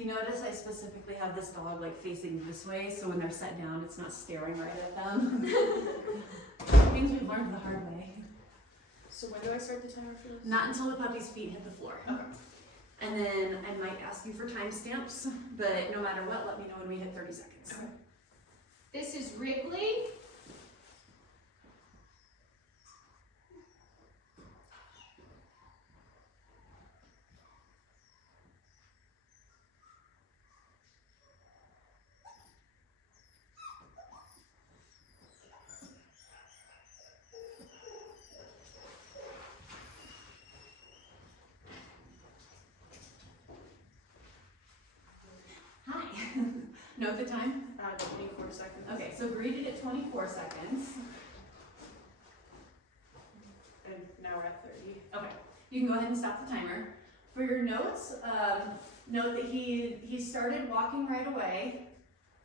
you notice, I specifically have this dog like facing this way, so when they're set down, it's not staring right at them. Things we've learned the hard way. So when do I start the timer for this? Not until the puppy's feet hit the floor. Okay. And then I might ask you for timestamps, but no matter what, let me know when we hit 30 seconds. Okay. This is Wrigley. Hi. Note the time? 24 seconds. Okay, so greeted at 24 seconds. And now we're at 30. Okay, you can go ahead and stop the timer. For your notes, note that he started walking right away.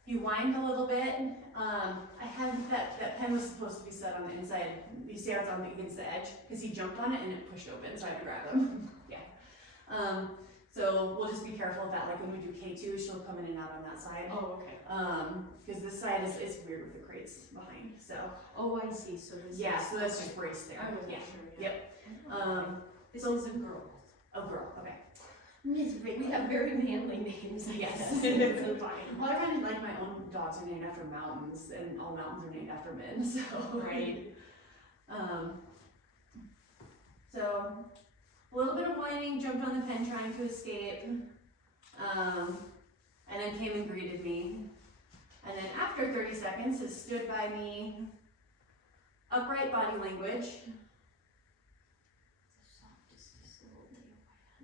He whined a little bit. I had that pen was supposed to be set on the inside. You see how it's against the edge? Because he jumped on it and it pushed open, so I had to grab him. Yeah. So we'll just be careful with that. Like when we do K2, she'll come in and out on that side. Oh, okay. Because this side is weird with the crates behind. So Oh, I see. So this yeah, is, so that's just braced there. I wasn't Yeah. sure. Yep. this is a girl. Oh, girl. Okay. We have very manly names, I Yes. guess. It's fine. Well, I kind of like my own dogs are named after mountains, and all mountains are named after men. So Right. So a little bit of whining, jumped on the pen trying to escape, and then came and greeted me. And then after 30 seconds, has stood by me, upright body language.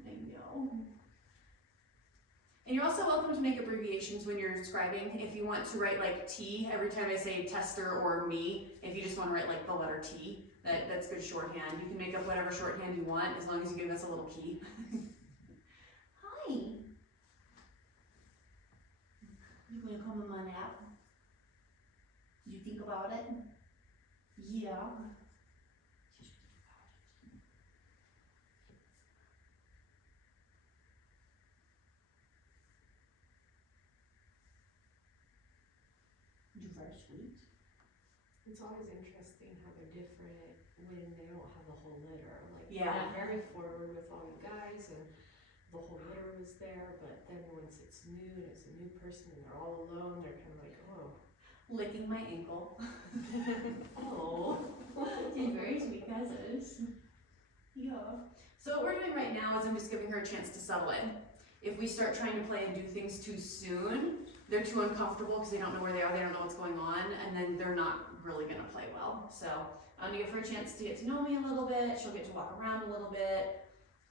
There you go. And you're also welcome to make abbreviations when you're describing. If you want to write like T every time I say tester or me, if you just want to write like the letter T, that's good shorthand. You can make up whatever shorthand you want as long as you give us a little key. Hi. You gonna come on my nap? Did you think about it? Yeah. You're very sweet. It's always interesting how they're different when they don't have the whole litter. Like, Yeah. they're very forward with all you guys, and the whole litter was there, but then once it's new and it's a new person and they're all alone, they're kind of like, oh. Licking my ankle. Oh. She's very sweet, guys. Yeah. So what we're doing right now is I'm just giving her a chance to settle in. If we start trying to play and do things too soon, they're too uncomfortable because they don't know where they are, they don't know what's going on, and then they're not really gonna play well. So I'm gonna give her a chance to get to know me a little bit. She'll get to walk around a little bit.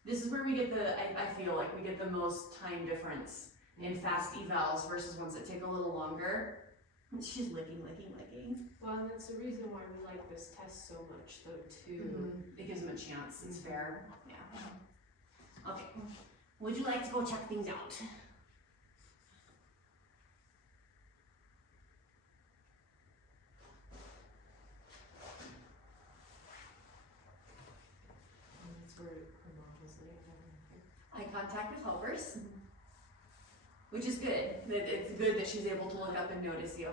This is where we get I feel like we get the most time difference in fast evals versus ones that take a little longer. She's licking. Well, and that's the reason why we like this test so much, though, too. It gives them a chance, it's fair. Yeah. Okay. Would you like to go check things out? And that's where her mom was laying down. Eye contact with helpers, which is good. It's good that she's able to look up and notice you.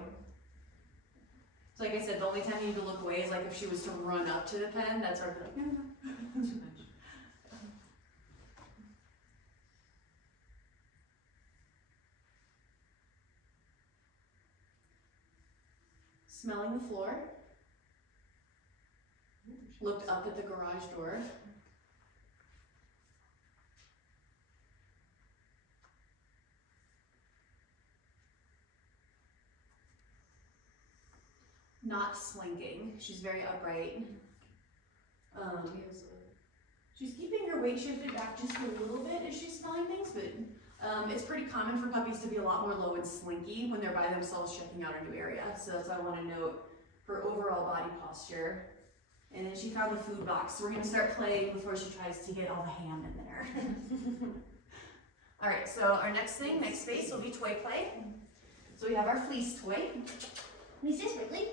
So like I said, the only time you need to look away is like if she was to run up to the pen, that's where I'd be like, no. Too much. Smelling the floor, looked up at the garage door. Not slinking, she's very upright. She's keeping her weight shifted back just a little bit as she's smelling things, but it's pretty common for puppies to be a lot more low and slinky when they're by themselves checking out a new area. So that's why I want to note her overall body posture. And then she found the food box. So we're going to start playing before she tries to get all the ham in there. All right, so our next space will be toy play. So we have our fleece toy. Who's this, Wrigley?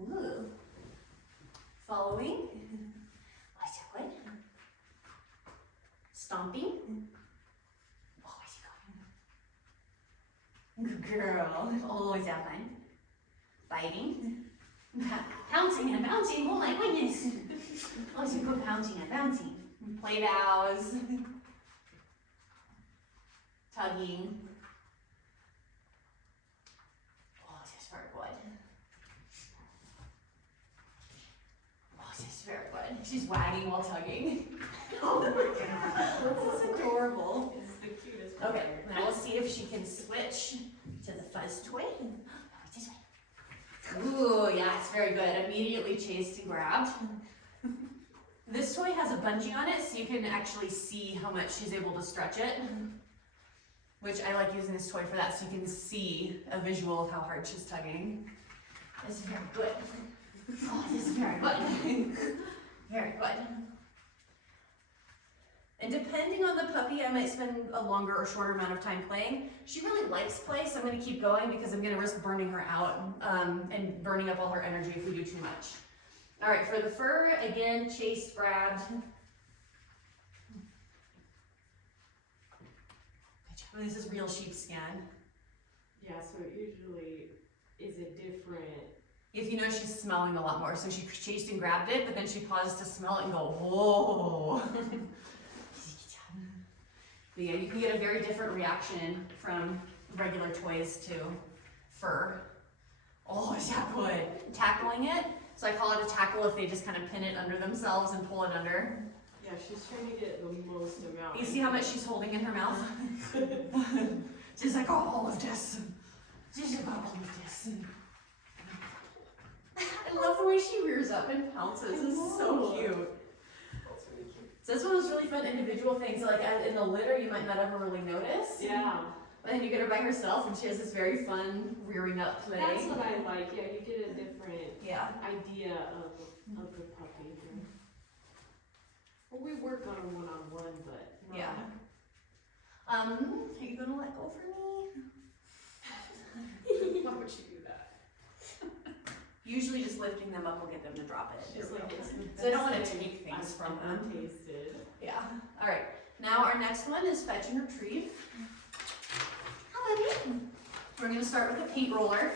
Ooh. Following. What's that one? Stomping. Oh, where's he going? Good girl. Always have fun. Biting. Pouncing and bouncing. Oh my goodness. Oh, so good pouncing and bouncing. Play vows. Tugging. Oh, this is very good. Oh, this is very good. She's wagging while tugging. Oh my goodness. This is adorable. It's the cutest. Okay, now we'll see if she can switch to the fuzz toy. Oh, this way. Ooh, yeah, it's very good. Immediately chased and grabbed. This toy has a bungee on it, so you can actually see how much she's able to stretch it. Which I like using this toy for that, so you can see a visual of how hard she's tugging. This is very good. Oh, this is very good. Very good. And depending on the puppy, I might spend a longer or shorter amount of time playing. She really likes play, so I'm going to keep going because I'm going to risk burning her out and burning up all her energy if we do too much. All right, for the fur, again, chased, grabbed. Good job. This is real sheepskin. Yeah, so it usually is a different. If you know, she's smelling a lot more. So she chased and grabbed it, but then she paused to smell it and go, whoa. But yeah, you can get a very different reaction from regular toys to fur. Oh, is that good? Tackling it. So I call it a tackle if they just kind of pin it under themselves and pull it under. Yeah, she's trying to get the most amount. You see how much she's holding in her mouth? She's like, oh, all of this. She's like, all of this. I love the way she rears up and pounces. This is so cute. That's really cute. So this one was really fun individual things. Like in the litter, you might not ever really notice. Yeah. But then you get her by herself, and she has this very fun rearing up play. That's what I like. Yeah, you get a different Yeah. idea of the puppy. Well, we work on a one-on-one, but not. Yeah. Are you gonna let go for me? Why would she do that? Usually, just lifting them up will get them to drop it. It's like it's the So I don't want to best thing take things I've from ever them. tasted. Yeah. All right. Now our next one is fetch and retrieve. Hi, baby. We're gonna start with a paint roller.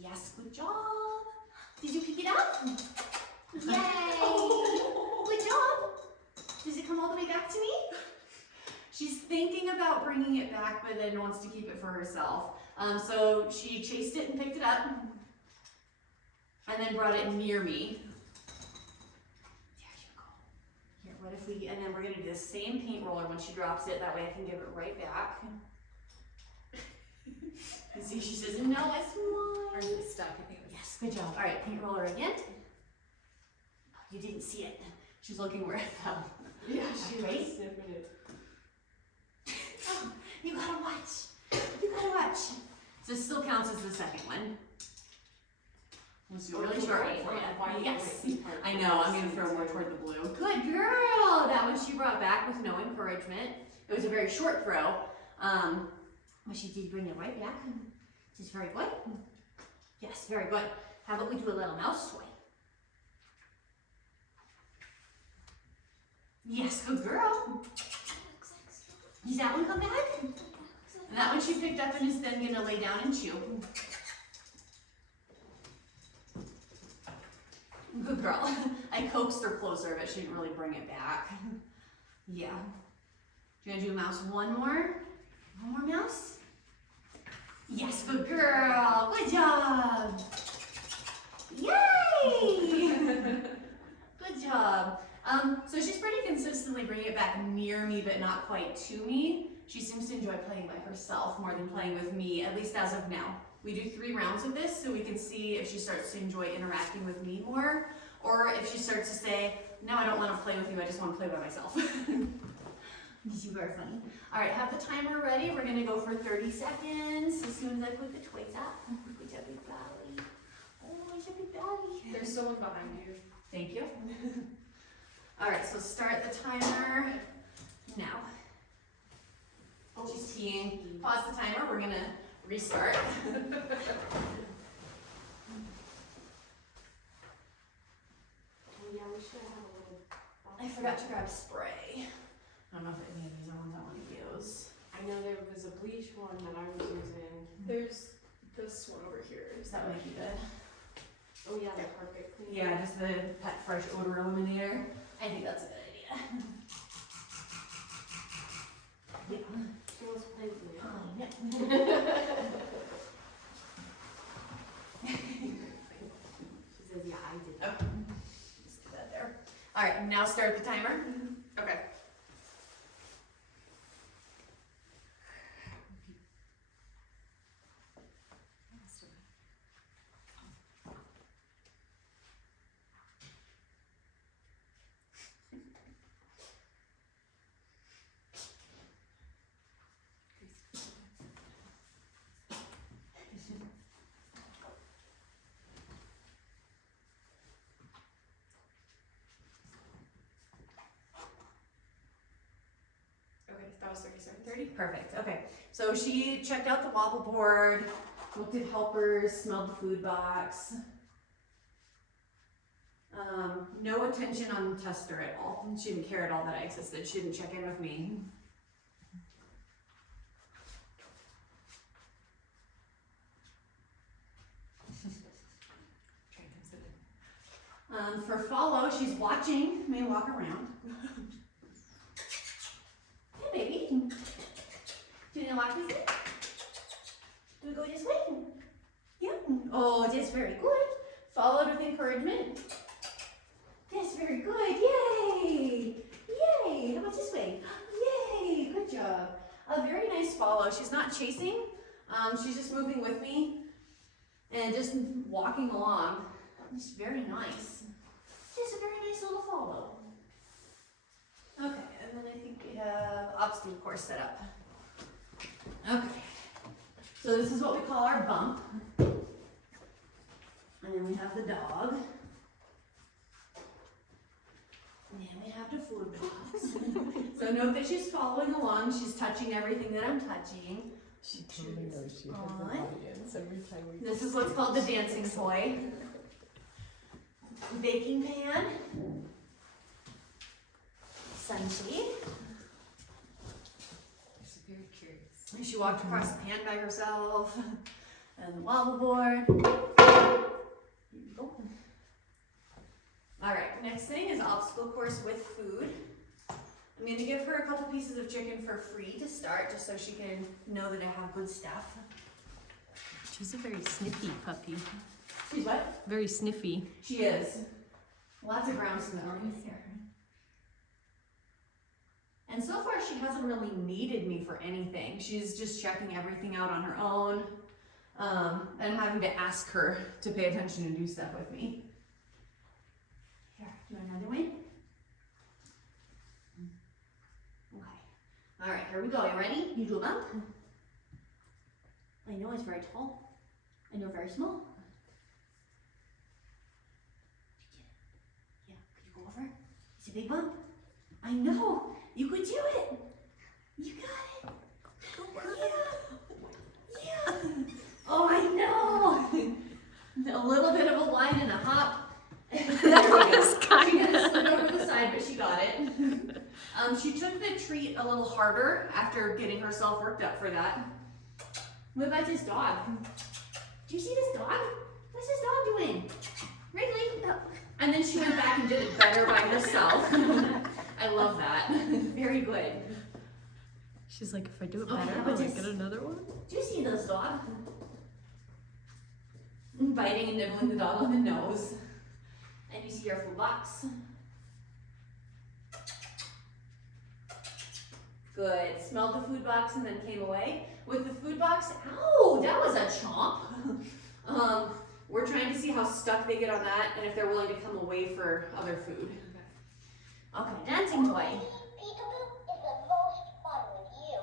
Yes, good job. Did you pick it up? Yay! Good job. Does it come all the way back to me? She's thinking about bringing it back, but then wants to keep it for herself. So she chased it and picked it up, and then brought it near me. There you go. Here, what if we, and then we're gonna do the same paint roller when she drops it, that way I can give it right back. You see, she doesn't know it's Are mine. you stuck? I think it was. Yes, good job. All right, paint roller again. Oh, you didn't see it. She's looking where it fell. Yeah, she Okay. was sniffing it. You gotta watch. You gotta watch. So this still counts as the second one. Let's do a really short one for you. Yes. I know, I'm gonna throw more toward the blue. Good girl! That one she brought back with no encouragement. It was a very short throw. But she did bring it right back. Which is very good. Yes, very good. How about we do a little mouse toy? Yes, good girl. Does that one come back? And that one she picked up and is then gonna lay down and chew. Good girl. I coaxed her closer, but she didn't really bring it back. Yeah. Do you wanna do a mouse one more? One more mouse? Yes, good girl. Good job. Yay! Good job. So she's pretty consistently bringing it back near me, but not quite to me. She seems to enjoy playing by herself more than playing with me, at least as of now. We do 3 rounds of this, so we can see if she starts to enjoy interacting with me more, or if she starts to say, no, I don't want to play with you, I just want to play by myself. This is very funny. All right, have the timer ready. We're gonna go for 30 seconds as soon as I put the toys up. Good job, big belly. Oh, it's a big belly. There's someone behind you. Thank you. All right, so start the timer now. Oh, she's peeing. Pause the timer. We're gonna restart. over here. That might be good. Oh yeah, the carpet cleaner. Yeah, just the Pet Fresh odor eliminator. I think that's a good idea. Yeah. She wants to play with me. Oh, yeah. She says, yeah, I did. Okay. Just do that there. All right, now start the timer. Okay. Okay, that was 30 seconds. 30? Perfect. Okay. So she checked out the wobble board, looked at helpers, smelled the food box. No attention on the tester at all. She didn't care at all that I existed. She didn't check in with me. For follow, she's watching me walk around. Hey, baby. Do you walk this way? Do we go this way? Yeah. Oh, that's very good. Followed with encouragement. That's very good. Yay! Yay! How about this way? Yay! Good job. A very nice follow. She's not chasing. She's just moving with me and just walking along. It's very nice. Just a very nice little follow. Okay, and then I think we have obstacle course set up. Okay, so this is what we call our bump. And then we have the dog. And then we have the food box. So note that she's following along. She's touching everything that I'm touching. She totally knows she has On. an audience every time we. This is what's called the dancing toy. Baking pan. Sunshade. She's very curious. And she walked across the pan by herself. And the wobble board. Here you go. Alright, next thing is obstacle course with food. I'm going to give her a couple pieces of chicken for free to start, just so she can know that I have good stuff. She's a very sniffy puppy. She's what? Very sniffy. She is. Lots of ground smelling here. And so far she hasn't really needed me for anything. She's just checking everything out on her own. And I'm having to ask her to pay attention and do stuff with me. Here, do another one. Okay. Alright, here we go. You ready? You do a bump. I know it's very tall. I know very small. Yeah, could you go over? It's a big bump. I know. You could do it. You got it. Yeah. Yeah. Oh, I know. A little bit of a line and a hop. There we go. She kind of slid over the side, but she got it. She took the treat a little harder after getting herself worked up for that. What about this dog? Do you see this dog? What's this dog doing? Wrigley. And then she went back and did it better by herself. I love that. Very good. She's like, if I do it Okay, better, how will about I this? get another one? Do you see this dog? Biting and nibbling the dog on the nose. And you see our food box. Good. Smelled the food box and then came away. With the food box, ow, that was a chomp. We're trying to see how stuck they get on that and if they're willing to come away for other food. Okay, dancing toy. Peekaboo is the most fun with you.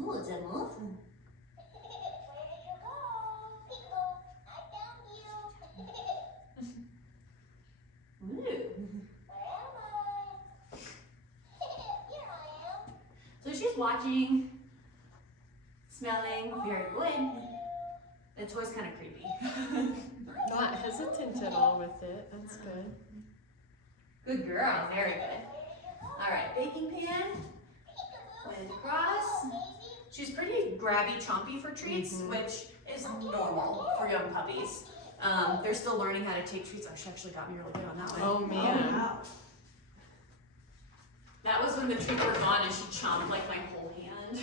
Ooh, it's a move. Where did you go? Peekaboo, I found you. Ooh. Where am I? Here I am. So she's watching, smelling, very good. The toy's kind of creepy. Not hesitant at all with it. That's good. Good girl, very good. Alright, baking pan. Went across. She's pretty grabby, chompy for treats, which is normal for young puppies. They're still learning how to take treats. Oh, she actually got me really good on that one. Oh man. wow. That was when the treats were gone and she chomped like my whole hand.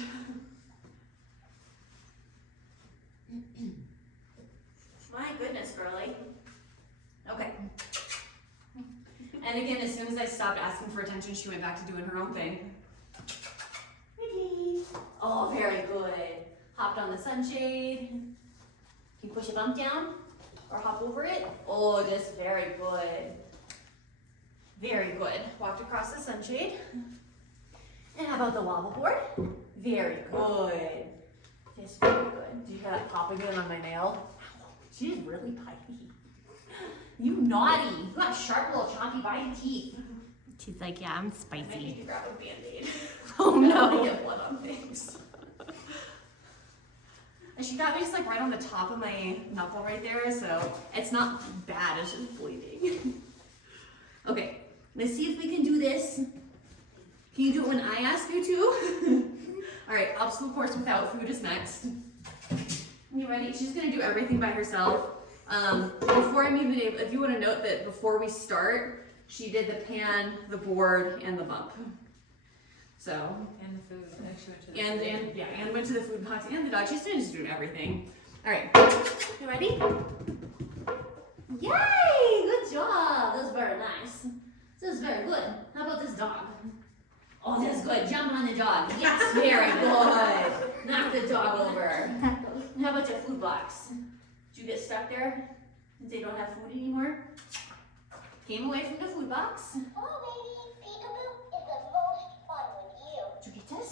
My goodness, girly. Okay. And again, as soon as I stopped asking for attention, she went back to doing her own thing. Wrigley. Oh, very good. Hopped on the sunshade. Can you push a bump down or hop over it? Oh, just very good. Very good. Walked across the sunshade. And how about the wobble board? Very good. Just very good. Did you hear that pop again on my nail? She's really bitey. You naughty. You got sharp little chompy bitey teeth. She's like, yeah, I'm I need spicy. to grab a Band-Aid. Oh I don't no. wanna get blood on things. And she got me just like right on the top of my knuckle right there, so it's not bad, it's just bleeding. Okay, let's see if we can do this. Can you do it when I ask you to? All right, obstacle course without food is next. You ready? She's gonna do everything by herself. Before I'm even able, if you wanna note that before we start, she did the pan, the board, and the bump. So, And the food. Actually went to the and went to the food box and the dog. She's just doing everything. All right, you ready? Yay! Good job. That was very nice. This is very good. How about this dog? Oh, that's good. Jump on the dog. Yes, very good. Knock the dog over. How about your food box? Did you get stuck there since they don't have food anymore? Came away from the food box. Oh, baby, peekaboo is the most fun with you. Did you get this?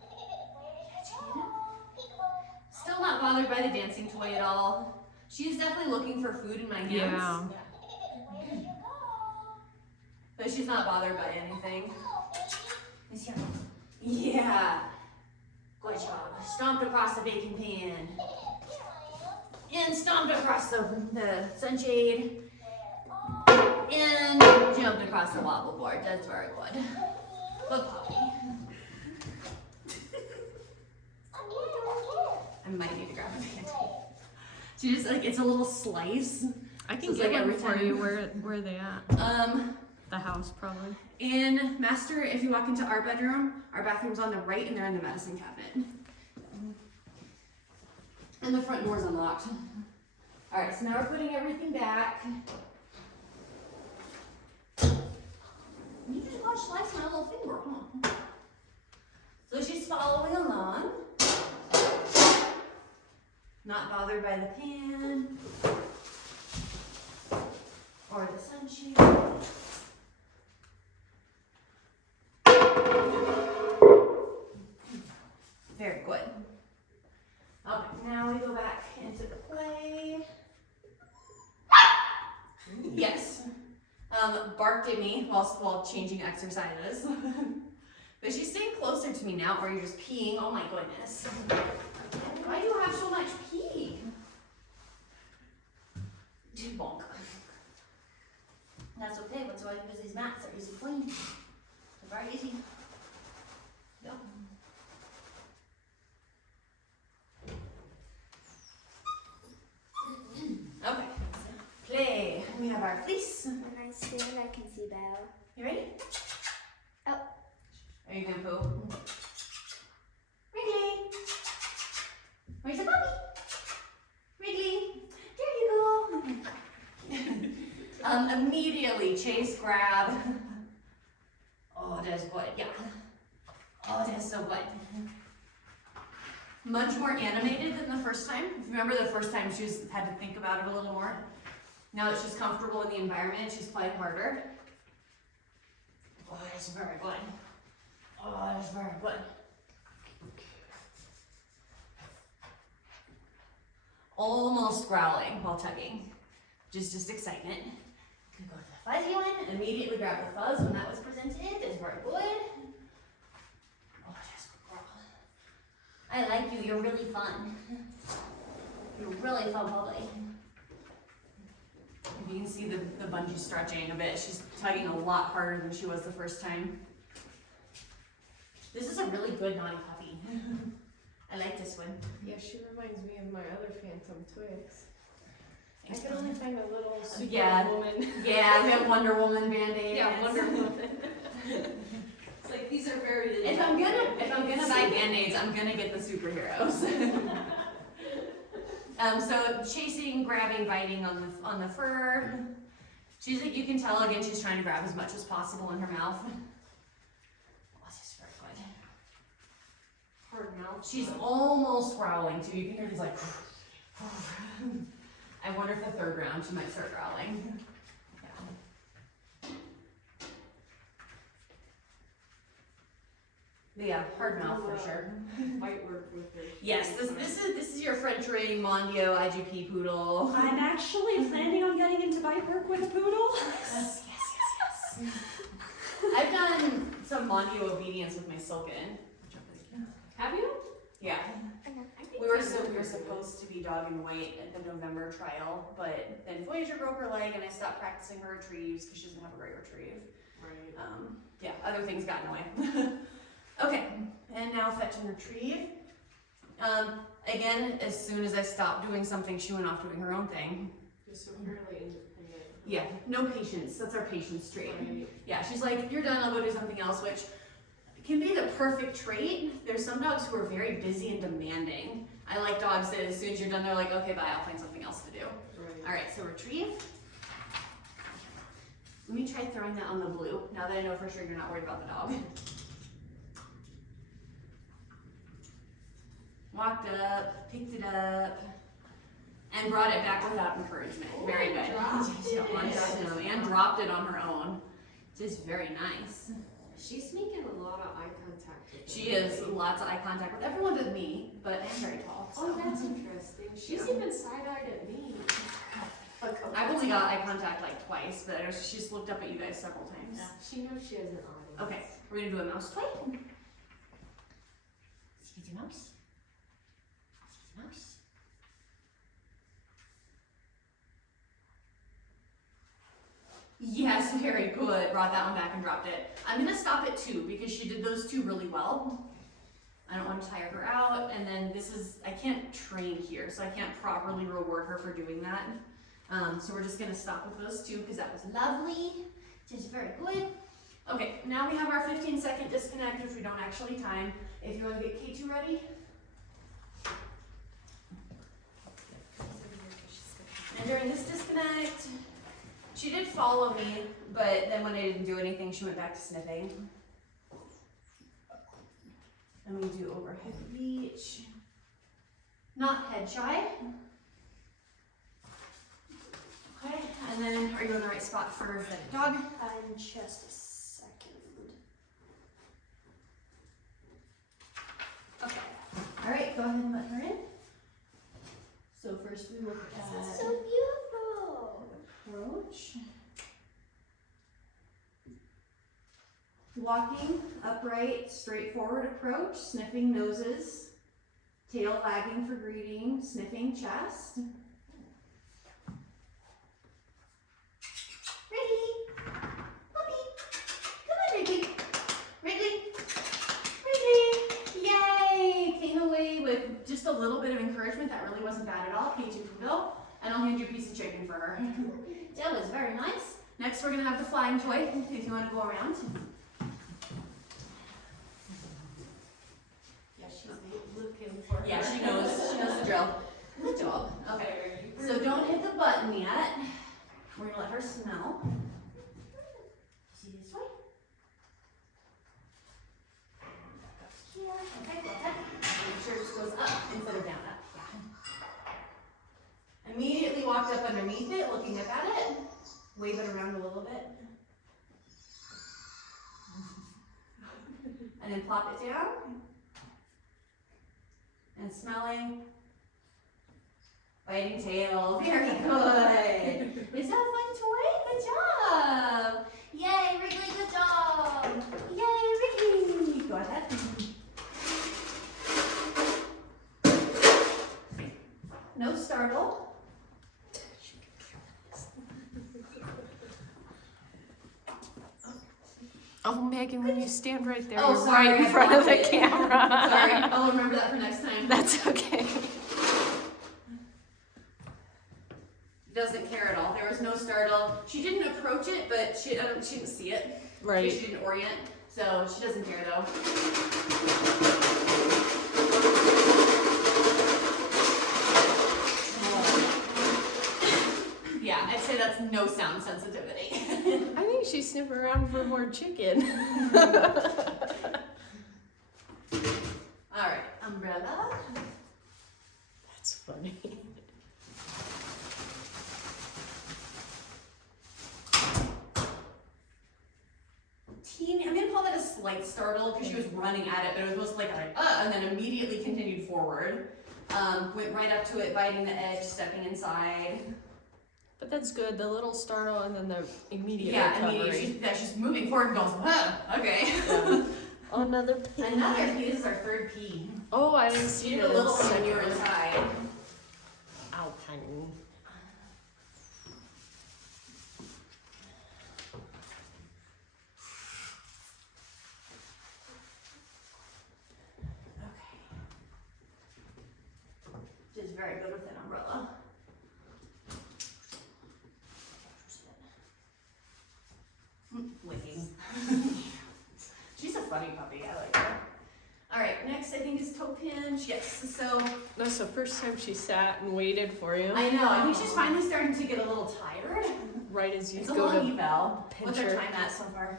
Where did you go? Peekaboo. Still not bothered by the dancing toy at all. She's definitely looking for food in my hands. Yeah. Where did you go? But she's not bothered by anything. Oh, baby. Is she- Yeah. Good job. Stomped across the baking pan. Here I am. And stomped across the sunshade. Where are And jumped across the wobble board. That's very good. Good puppy. I might need to grab a Band-Aid. She just like, it's a little slice. I So can it's get like one every for time- you. Where are they at? The house, probably. In master, if you walk into our bedroom, our bathroom's on the right and they're in the medicine cabinet. And the front door's unlocked. All right, so now we're putting everything back. You just watch slice my little finger, huh? So she's following along. Not bothered by the pan or the sunshade. Very good. Okay, now we go back into the play. Yes. Barked at me while changing exercises. But she's staying closer to me now, or you're just peeing. Oh my goodness. Why do you have so much pee? Bonk. That's okay, that's why I use these mats. They're easy to clean. They're very easy. Yep. Okay. Play. We have our fleece. When I stand, I can see better. You ready? Oh. Are you gonna poop? Wrigley. Where's the puppy? Wrigley. There you go. Immediately chase, grab. Oh, that's good. Yeah. Oh, that's so good. Much more animated than the first time. If you remember the first time, she had to think about it a little more. Now that she's comfortable in the environment, she's playing harder. Oh, that's very good. Oh, that's very good. Almost growling while tugging. Just excitement. Can go to the fuzzy one. Immediately grab the fuzz when that was presented. That's very good. Oh, that's good girl. I like you. You're really fun. You're really fun, bubbly. You can see the bungee stretching a bit. She's tugging a lot harder than she was the first time. This is a really good naughty puppy. I like this one. Yeah, she reminds me of my other Phantom Twix. I Thanks, could Mom. only find a little Yeah. Superwoman. Yeah, we have Wonder Woman Band-Aids. Yeah, Wonder Woman. It's like, these are very. If I'm gonna buy Band-Aids, I'm gonna get the superheroes. So chasing, grabbing, biting on the fur. She's like, you can tell again, she's trying to grab as much as possible in her mouth. Oh, this is very good. Hard mouth. She's almost growling too. You can hear she's like. I wonder if the third round she might start growling. Yeah, hard mouth for sure. White work with her. Yes, this is your French ring Mondio IGP poodle. I'm actually planning on getting into bite work with a poodle. Yes. I've done some Mondio obedience with my Silken. Have you? Yeah. I think We were I've supposed to be dog and white at the November trial, but then Voyager broke her leg and I stopped practicing her retrieves because she doesn't have a great retrieve. Right. Yeah, other things got in the way. Okay, and now fetch and retrieve. Again, as soon as I stopped doing something, she went off doing her own thing. Just so fairly independent. Yeah, no patience. That's our patience trait. Right. Yeah, she's like, you're done, I'll go do something else, which can be the perfect trait. There's some dogs who are very busy and demanding. I like dogs that as soon as you're done, they're like, okay, bye, I'll find something else to do. Right. All right, so retrieve. Let me try throwing that on the blue, now that I know for sure you're not worried about the dog. Walked up, picked it up, and brought it back without encouragement. Very good. And dropped it on her own. Just very nice. She's making a lot of eye contact with She is lots of eye contact with everyone but me, but I'm very tall. So. Oh, that's interesting. She's Yeah. even side-eyed at me. I've only got eye contact like twice, but I know she's looked up at you guys several times. She knows she has an audience. Okay, we're gonna do a mouse toy. Skeezy mouse. Skeezy mouse. Yes, very good. Brought that one back and dropped it. I'm gonna stop at 2 because she did those 2 really well. I don't want to tire her out, and then I can't train here, so I can't properly reward her for doing that. So we're just gonna stop with those 2 because that was lovely. Just very good. Okay, now we have our 15-second disconnect, which we don't actually time. If you want to get K2 ready. And during this disconnect, she did follow me, but then when I didn't do anything, she went back to sniffing. And we do overhead reach. Not head shy. Okay, and then are you in the right spot for the dog? Just a second. Okay. All right, go ahead and let her in. So first we look at So beautiful. approach. Walking, upright, straightforward approach, sniffing noses, tail wagging for greeting, sniffing chest. Wrigley, puppy, come on Wrigley, Wrigley, Wrigley, yay! Came away with just a little bit of encouragement, that really wasn't bad at all, K2 Poodle, and I'll hand you a piece of chicken for her. That was very nice. Next we're gonna have the flying toy, if you wanna go around. Yeah, she's looking for Yeah, her. she knows the drill. Good job. Okay, so don't hit the button yet. We're gonna let her smell. See this way? Here. Okay, go ahead. Make sure this goes up instead of down. Up. Yeah. Immediately walked up underneath it, looking up at it. Wave it around a little bit. And then plop it down. And smelling. Biting tail, very good. Is that a fun toy? Good job. Yay, Wrigley, good job. Yay, Wrigley. Go ahead. No startle. Oh, Megan, when you stand right there, Oh, you're sorry, right in I front of blocked the it. camera. Sorry, I'll remember that for next time. That's okay. Doesn't care at all. There was no startle. She didn't approach it, but she didn't see it. Right. She didn't orient, so she doesn't care though. Yeah, I'd say that's no sound sensitivity. I think she's sniffing around for more chicken. All right, umbrella. That's funny. I'm gonna call that a slight startle because she was running at it, but it was mostly like and then immediately continued forward. Went right up to it, biting the edge, stepping inside. But that's good. The little startle and then the immediate Yeah, recovery. she's moving forward and goes, okay. Yeah. Another pee. Another pee. This is our third pee. Oh, I didn't She see did a little this. one when you were inside. Ow, honey. She's very good with an umbrella. Licking. She's a funny puppy. I like her. All right, next I think is toe pinch. Yes. So That's the first time she sat and waited for you. I know. I think she's finally starting to get a little tired. Right as you It's a go long to eval. What's our pincher. time at so far?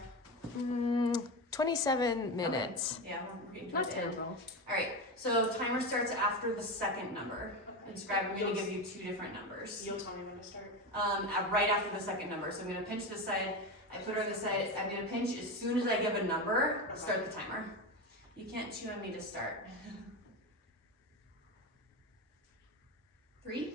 27 minutes. Yeah, we're getting Not towards the end. terrible. All right. So timer starts after the second number. Describe. I'm going to give you two different numbers. You'll tell me when to start. Right after the second number. So I'm going to pinch this side. I put her on this side. I'm going to pinch as soon as I give a number. Start the timer. You can't chew on me to start. 3.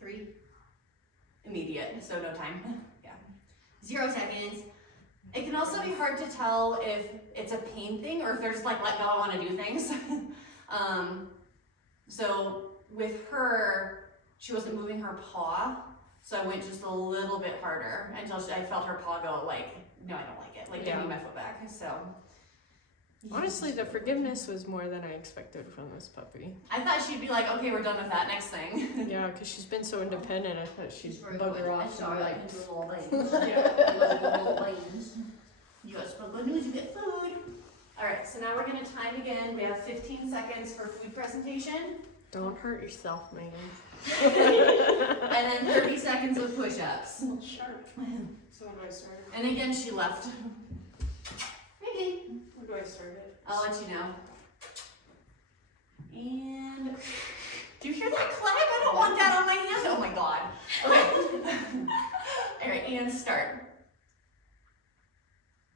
3. Immediate, so no time. Yeah. 0 seconds. It can also be hard to tell if it's a pain thing or if they're just like, let go, I want to do things. So with her, she wasn't moving her paw, so I went just a little bit harder until I felt her paw go like, no, I don't like it. Like, give me my foot back. So. Honestly, the forgiveness was more than I expected from this puppy. I thought she'd be like, okay, we're done with that, next thing. Yeah, because she's been so independent, I thought she'd bug her off. Sorry, and I be can do like, a little lanes. Yeah, little lanes. You got some good news, you get food. All right, so now we're gonna time again. We have 15 seconds for food presentation. don't hurt yourself, man. And then 30 seconds of push-ups. Sharp. So when do I start? And again, she left. Maybe. When do I start it? I'll let you know. And do you hear that clap? I don't want that on my hand. Oh my god. Okay. All right, and start.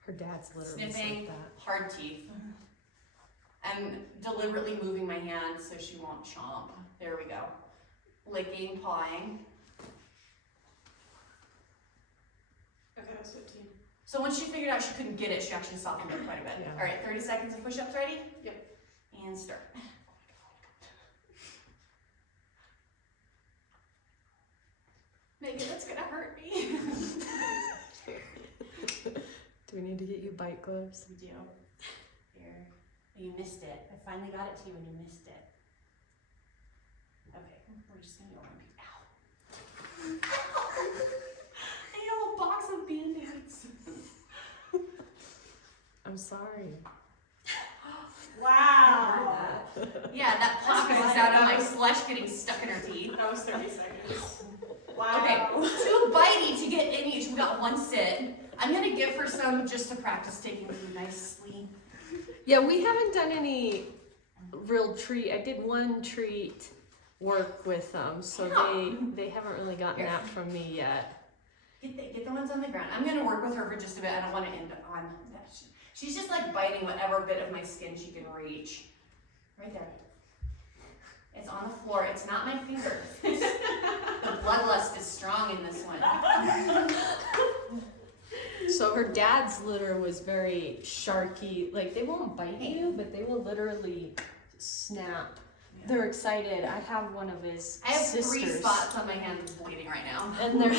Her dad's literally Sniffing, like that. hard teeth. I'm deliberately moving my hand so she won't chomp. There we go. Licking, pawing. Okay, that was 15. So once she figured out she couldn't get it, she actually softened it quite a bit. Yeah. All right, 30 seconds of push-ups, ready? Yep. And start. Megan, that's gonna hurt me. Do we need to get you bite gloves? We do. Here. You missed it. I finally got it to you when you missed it. Okay, we're just gonna go on. Ow! I got a whole box of Band-Aids. I'm sorry. Wow. Yeah, that pop is fine. out of my flesh getting stuck in her teeth. That was 30 seconds. Wow. Okay, too bitey to get in each. We got one sit. I'm gonna give her some just to practice taking food nicely. Yeah, we haven't done any real treat. I did one treat work with them, so they haven't really gotten that from me yet. Get the ones on the ground. I'm gonna work with her for just a bit. I don't want to end on that. She's just like biting whatever bit of my skin she can reach. Right there. It's on the floor. It's not my fingers. The bloodlust is strong in this one. So her dad's litter was very sharky. Like, they won't bite you, but they will literally snap They're excited. I have one of his I have sisters. 3 spots on my hand that's bleeding right now. And they're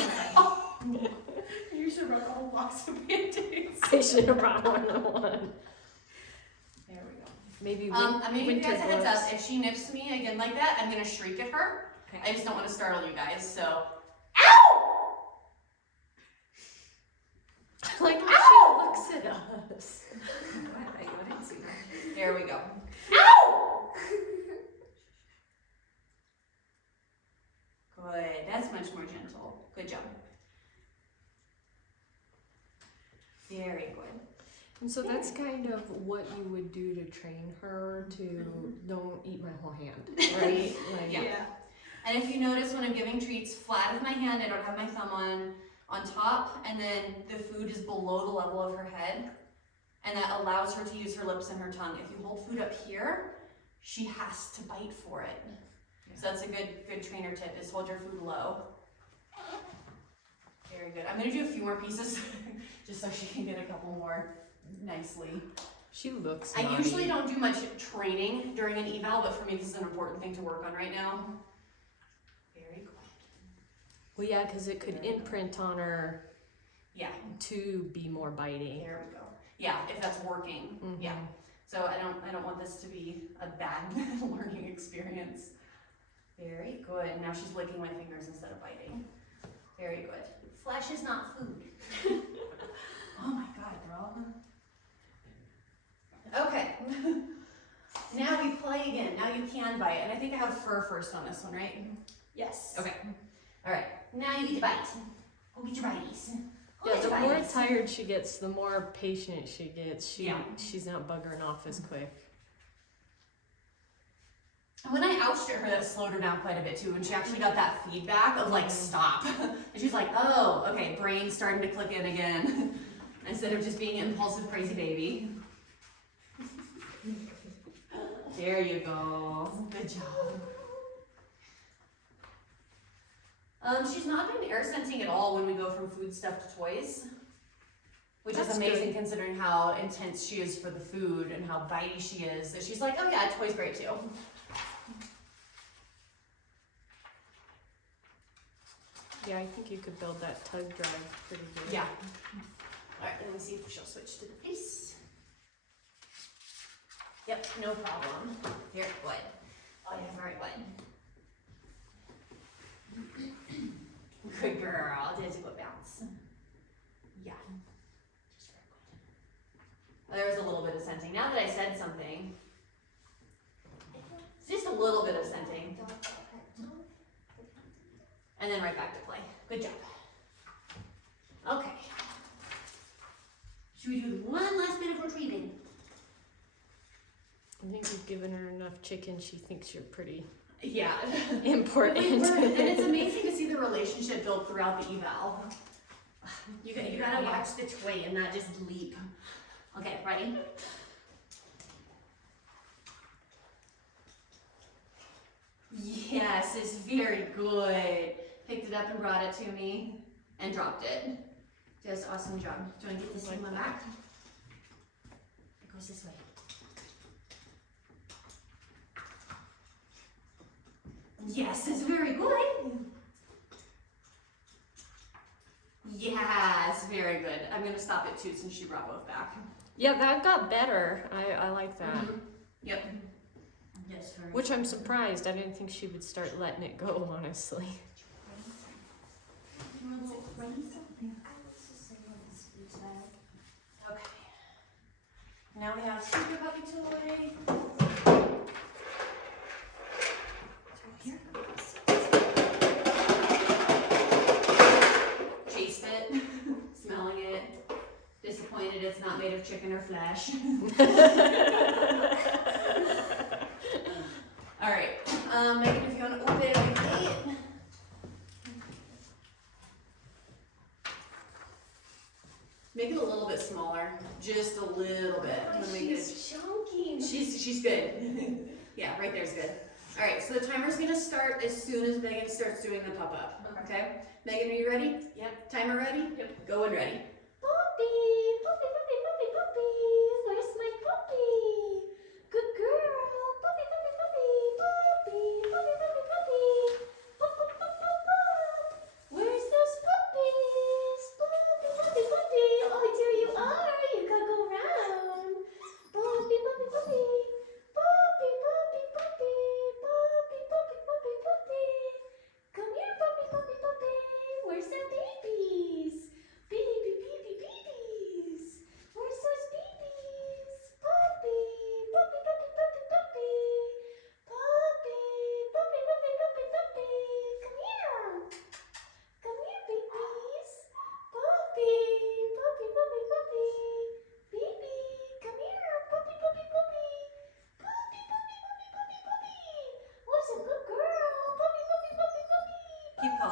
You should run a whole box of Band-Aids. I should have brought more than one. There we go. Maybe I'm gonna give you winter guys a heads up. gloves. If she nips me again like that, I'm gonna shriek at her. Okay. I just don't want to startle you guys, so. Ow! Like Ow! she looks at us. There we go. Ow! Good. That's much more gentle. Good job. Very good. And so that's kind of what you would do to train her to don't eat my whole hand, right? Like, Yeah. And if you notice when I'm giving treats, flat of my hand, I don't have my thumb on top, and then the food is below the level of her head, and that allows her to use her lips and her tongue. If you hold food up here, she has to bite for it. So that's a good trainer tip, is hold your food low. Very good. I'm gonna do a few more pieces, just so she can get a couple more nicely. She looks I naughty. usually don't do much training during an eval, but for me this is an important thing to work on right now. Very good. Well, yeah, because it could imprint on her Yeah, to be more biting. there we go. Yeah, if that's working. Mhm. Yeah. So I don't want this to be a bad learning experience. Very good. Now she's licking my fingers instead of biting. Very good. Flesh is not food. Oh my god, girl. Okay. Now we play again. Now you can bite. And I think I have fur first on this one, right? Yes. Okay. Alright. Now you get to bite. Go get your bites. Go Yeah, get the your more bites. tired she gets, the more patient she gets. She's not buggering off as quick. And when I ouched at her, that slowed her down quite a bit too. And she actually got that feedback of like, stop. And she's like, oh, okay, brain's starting to click in again. Instead of just being an impulsive, crazy baby. There you go. Good job. She's not been air scenting at all when we go from food stuff to toys. Which That's is amazing considering how intense she is for the food and how bitey she is. That she's like, oh yeah, toy's great too. Yeah, I think you could build that tug drive pretty good. Yeah. Alright, let me see if she'll switch to the face. Yep, no problem. Here, good. Oh yeah, very good. Good girl. There's a good bounce. Yeah. Just very good. Oh, there was a little bit of scenting. Now that I said something, just a little bit of scenting. And then right back to play. Good job. Okay. Should we do one last bit of retrieving? I think you've given her enough chicken. She thinks you're pretty Yeah. important. And it's amazing to see the relationship built throughout the eval. You gotta watch the toy and not just leap. Okay, ready? Yes, it's very good. Picked it up and brought it to me and dropped it. Just awesome job. Do you want to get this in my back? It goes this way. Yes, it's very good. Yes, very good. I'm gonna stop it too since she brought both back. Yeah, that got better. I like that. Mhm. Yep. Yes, very Which I'm surprised. I didn't think she would start letting it go, honestly. Okay. Now we have Super Puppy Toy. Taste it, smelling it, disappointed it's not made of chicken or flesh. Alright, Megan, if you want to open it, wait. Make it a little bit smaller, just a little bit. I'm gonna make it. She's chunky. She's good. Yeah, right there's good. All right, so the timer's gonna start as soon as Megan starts doing the pop up. Okay. Megan, are you ready? Yep. Timer ready? Yep. Go and ready. Puppy, puppy, puppy, puppy, puppy. Where's my puppy? Good girl. Puppy, puppy, puppy,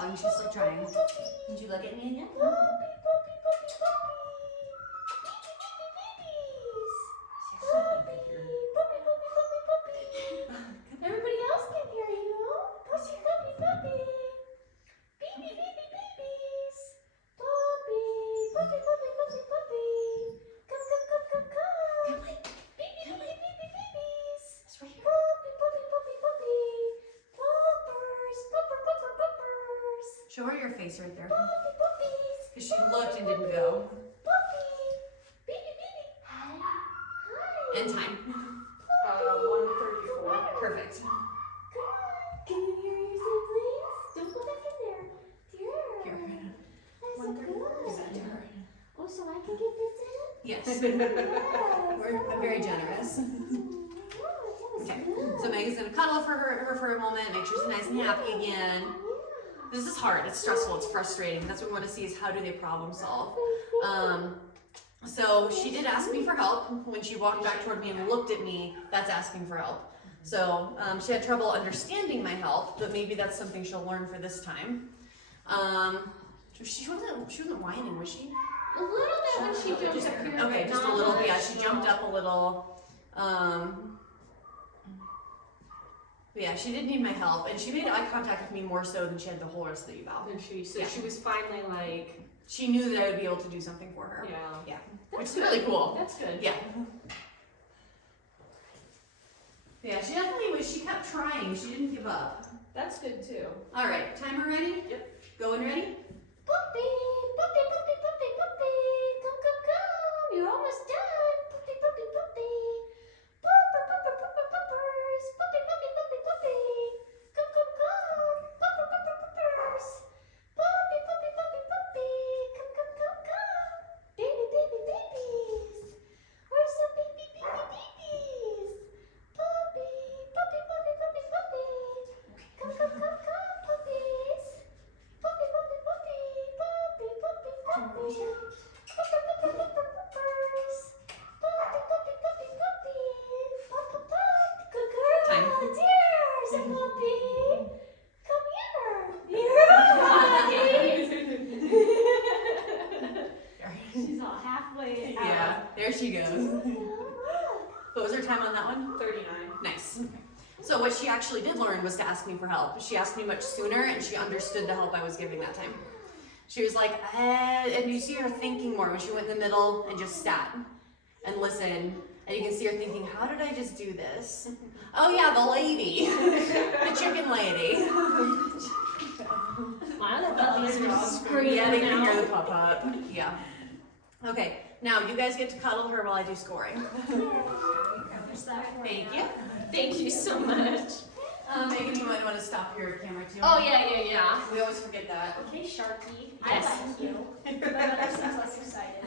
swallowing, she's still trying. Did you look at me again? Everybody else can hear you. Puppy, puppy, puppy. Baby, baby, babies. Puppy, puppy, puppy, puppy, puppy. Come, come, come, come, come. Baby, baby, baby, babies. Puppy, puppy, puppy, puppy. Puppers, pupper, pupper, puppers. Show her your face right there. Puppy, puppies. Because she looked and didn't go. Puppy. Baby, baby. Hi. Hi. And time. 1:34. Perfect. Come on. Can you hear your siblings? Don't go back in there. Dear. Here. That's good. Oh, so I can get this in? Yes. Yes. We're very generous. Oh, Okay. that was good. So Megan's gonna cuddle for her for a moment, make sure she's nice and happy again. This is hard, it's stressful, it's frustrating. That's what we want to see is how do they problem solve. So she did ask me for help. When she walked back toward me and looked at me, that's asking for help. So she had trouble understanding my help, but maybe that's something she'll learn for this time. She wasn't whining, was she? A little bit when she jumped up here. Okay, just a Not little, much. yeah, she jumped up a little. But yeah, she did need my help, and she made eye contact with me more so than she had the whole rest of the eval. And so Yeah. she was finally like, She knew that I would be able to do something for her. yeah. Which is really cool. That's good. Yeah. Yeah, she definitely was, she kept trying, she didn't give up. That's good too. All right, timer ready? Yep. Going ready? Puppy, puppy, puppy, puppy, puppy. Come, come, come. You're almost done. Puppy, puppy, puppy. Pupper, pupper, pupper, puppers. Puppy, puppy, puppy, puppy. Come, come, come. Pupper, pupper, puppers. Puppy, puppy, puppy, puppy. Come, come, come, come. Baby, baby, babies. Where's the baby, baby, babies? Puppy, puppy, puppy, puppy, puppy. Come, come, come, come, puppies. Puppy, puppy, puppy, puppy, puppy, puppy. Pupper, pupper, pupper, puppers. Puppy, puppy, puppy, puppy. Pup, pup, pup. Good girl. Time. Here's a puppy. Come here. She's all halfway out. Yeah, there she goes. Look. What was her time on that one? 39. Nice. So what she actually did learn was to ask me for help. She asked me much sooner, and she understood the help I was giving that time. She was like, and you see her thinking more when she went in the middle and just sat and listened. And you can see her thinking, how did I just do this? Oh yeah, the lady, the chicken lady. My other puppies are screaming Yeah, they can now. hear the pop up. Yeah. Okay, now you guys get to cuddle her while I do scoring. Thank you. Thank you so much. Megan, you might want to stop your camera too. Oh yeah. We always forget that. Okay, Sharky. Yes. I like you. But others seems less excited.